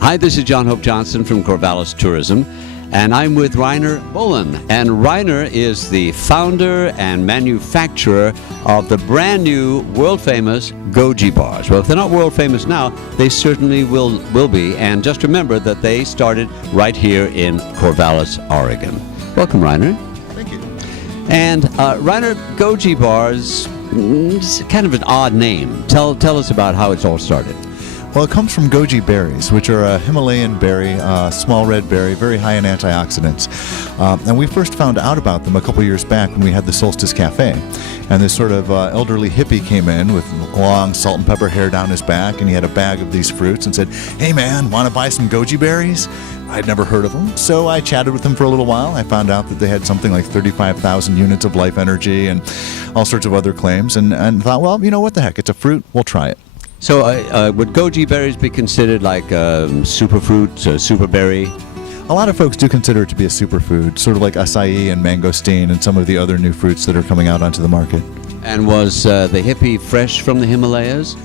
Hi, this is John Hope-Johnstone from Corvallis Tourism, and I'm with Reiner Bolin. And Reiner is the founder and manufacturer of the brand new, world-famous Goji Bars. Well, if they're not world-famous now, they certainly will be. And just remember that they started right here in Corvallis, Oregon. Welcome, Reiner. Thank you. And Reiner, Goji Bars, it's kind of an odd name. Tell us about how it's all started. Well, it comes from Goji berries, which are a Himalayan berry, small red berry, very high in antioxidants. And we first found out about them a couple years back when we had the Solstice Cafe. And this sort of elderly hippie came in with long salt and pepper hair down his back, and he had a bag of these fruits and said, "Hey man, want to buy some Goji berries?" I'd never heard of them, so I chatted with them for a little while. I found out that they had something like 35,000 units of life energy and all sorts of other claims, and thought, well, you know, what the heck, it's a fruit, we'll try it. So would Goji berries be considered like superfruit, super berry? A lot of folks do consider it to be a superfood, sort of like acai and mangosteen and some of the other new fruits that are coming out onto the market. And was the hippie fresh from the Himalayas?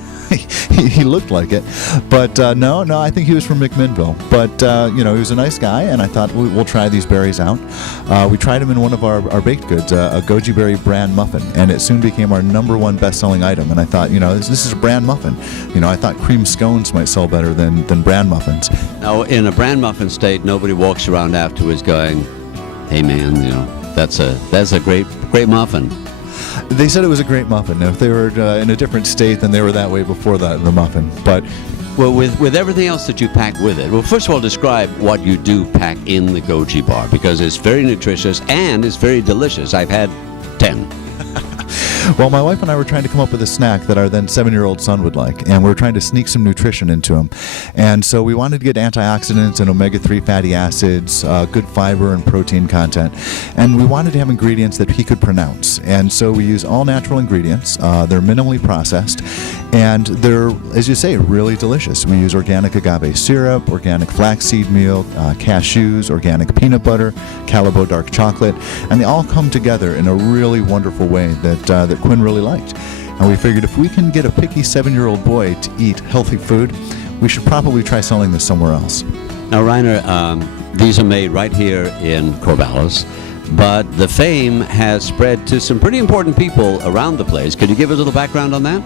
He looked like it, but no, I think he was from McMinnville. But he was a nice guy, and I thought we'll try these berries out. We tried them in one of our baked goods, a Goji berry bran muffin, and it soon became our #1 best-selling item. And I thought, this is a bran muffin. I thought cream scones might sell better than bran muffins. Now, in a bran muffin state, nobody walks around afterwards going, "Hey man, that's a great muffin." They said it was a great muffin. If they were in a different state, then they were that way before the muffin. But well, with everything else that you pack with it, well, first of all, describe what you do pack in the Goji Bar, because it's very nutritious and it's very delicious. I've had 10. Well, my wife and I were trying to come up with a snack that our then 7-year-old son would like, and we were trying to sneak some nutrition into him. And so we wanted to get antioxidants and omega-3 fatty acids, good fiber and protein content, and we wanted to have ingredients that he could pronounce. And so we use all natural ingredients. They're minimally processed, and they're, as you say, really delicious. We use organic agave syrup, organic flaxseed meal, cashews, organic peanut butter, Calibo dark chocolate, and they all come together in a really wonderful way that Quinn really liked. And we figured if we can get a picky 7-year-old boy to eat healthy food, we should probably try selling this somewhere else. Now, Reiner, these are made right here in Corvallis, but the fame has spread to some pretty important people around the place. Could you give a little background on that?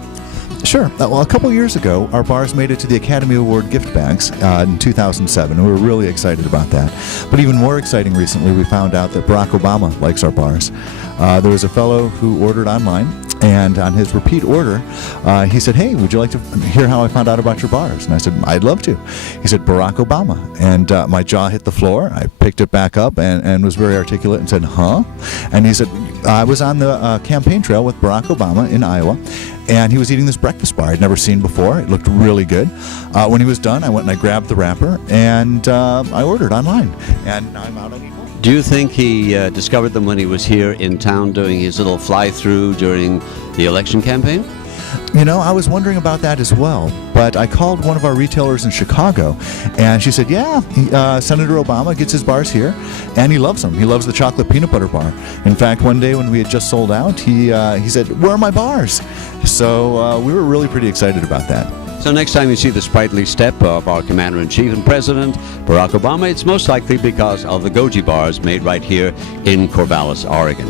Sure. Well, a couple years ago, our bars made it to the Academy Award gift bags in 2007, and we were really excited about that. But even more exciting recently, we found out that Barack Obama likes our bars. There was a fellow who ordered online, and on his repeat order, he said, "Hey, would you like to hear how I found out about your bars?" And I said, "I'd love to." He said, "Barack Obama." And my jaw hit the floor. I picked it back up and was very articulate and said, "Huh?" And he said, "I was on the campaign trail with Barack Obama in Iowa, and he was eating this breakfast bar I'd never seen before. It looked really good. When he was done, I went and I grabbed the wrapper, and I ordered online. And now I'm out on eBay." Do you think he discovered them when he was here in town doing his little fly-through during the election campaign? I was wondering about that as well, but I called one of our retailers in Chicago, and she said, yeah, Senator Obama gets his bars here, and he loves them. He loves the chocolate peanut butter bar. In fact, one day when we had just sold out, he said, "Where are my bars?" So we were really pretty excited about that. So next time you see the sprightly step of our Commander-in-Chief and President, Barack Obama, it's most likely because of the Goji Bars made right here in Corvallis, Oregon.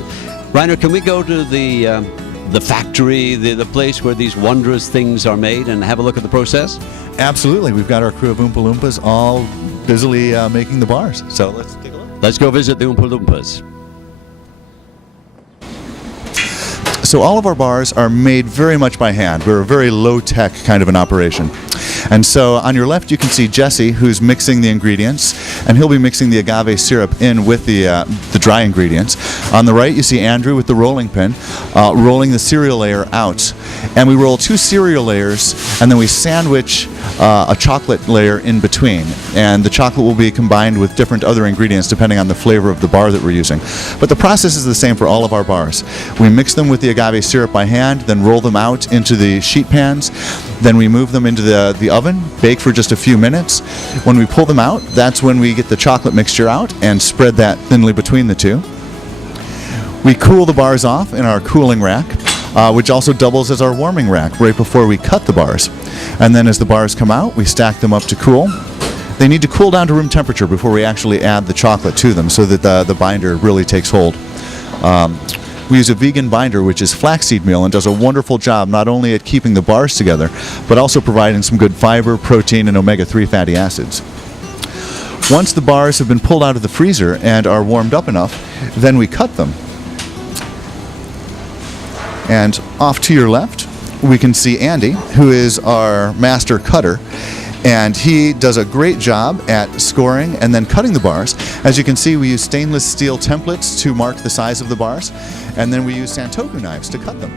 Reiner, can we go to the factory, the place where these wondrous things are made, and have a look at the process? Absolutely. We've got our crew of Oompa Loompas all busily making the bars. So let's take a look. Let's go visit the Oompa Loompas. So all of our bars are made very much by hand. We're a very low-tech kind of an operation. And so on your left you can see Jesse, who's mixing the ingredients, and he'll be mixing the agave syrup in with the dry ingredients. On the right you see Andrew with the rolling pin, rolling the cereal layer out. And we roll 2 cereal layers, and then we sandwich a chocolate layer in between. And the chocolate will be combined with different other ingredients depending on the flavor of the bar that we're using. But the process is the same for all of our bars. We mix them with the agave syrup by hand, then roll them out into the sheet pans. Then we move them into the oven, bake for just a few minutes. When we pull them out, that's when we get the chocolate mixture out and spread that thinly between the two. We cool the bars off in our cooling rack, which also doubles as our warming rack right before we cut the bars. And then as the bars come out, we stack them up to cool. they need to cool down to room temperature before we actually add the chocolate to them so that the binder really takes hold. We use a vegan binder, which is flaxseed meal, and does a wonderful job not only at keeping the bars together, but also providing some good fiber, protein, and omega-3 fatty acids. Once the bars have been pulled out of the freezer and are warmed up enough, then we cut them. And off to your left, we can see Andy, who is our master cutter. And he does a great job at scoring and then cutting the bars. As you can see, we use stainless steel templates to mark the size of the bars, and then we use Santoku knives to cut them.